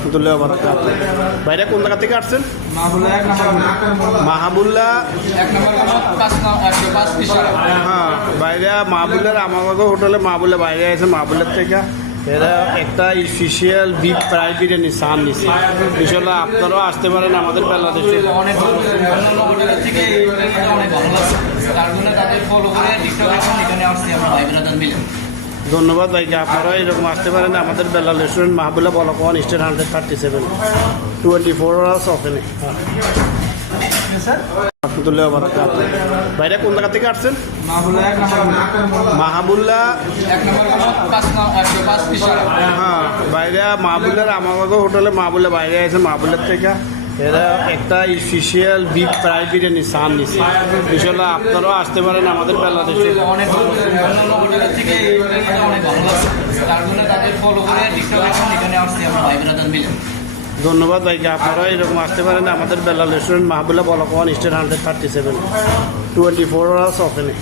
রহমতুল্লাহ বারাকাতুহু। ভাইরা কোন জায়গা থেকে আসছেন? মাহাবুল্লাহ হ্যাঁ ভাইরা মাহবুল্লার আমাদের হোটেলে মাহবুল্লাহ বাইরে আছে মাহবুল্লার থেকে এরা একটা স্পেশাল বিগ ফ্রাই বিরিয়ানি সান নিচ্ছে। ইনশাল্লাহ আপনারাও আসতে পারেন আমাদের বাংলাদেশে। অনেক ভালো হোটেলের থেকে এই হোটেলটা অনেক ভালো লাগছে, তার জন্য তাদের ফলো করে টিকটক এখানে আসছি আমরা ভাই ব্রাদার মিলে। ধন্যবাদ ভাইকে, আপনারা এরকম আসতে পারেন আমাদের বেলা রেস্টুরেন্ট মাহবুল্লাহ বলকওয়ান স্টেট 137 24 hours ওপেনে। রহমতুল্লাহ বারাকাতুহু। ভাইরা কোন জায়গা থেকে আসছেন? মাহাবুল্লাহ হ্যাঁ ভাইরা মাহবুল্লার আমাদের হোটেলে মাহবুল্লাহ বাইরে আছে মাহবুল্লার থেকে এরা একটা স্পেশাল বিগ ফ্রাই বিরিয়ানি সান নিচ্ছে। ইনশাল্লাহ আপনারাও আসতে পারেন আমাদের বাংলাদেশে। অনেক ভালো হোটেলের থেকে এই হোটেলটা অনেক ভালো লাগছে, তার জন্য তাদের ফলো করে টিকটক এখানে আসছি আমরা ভাই ব্রাদার মিলে। ধন্যবাদ ভাইকে, আপনারা এরকম আসতে পারেন আমাদের বেলা রেস্টুরেন্ট মাহবুল্লাহ বলকওয়ান স্টেট 137 24 hours ওপেনে।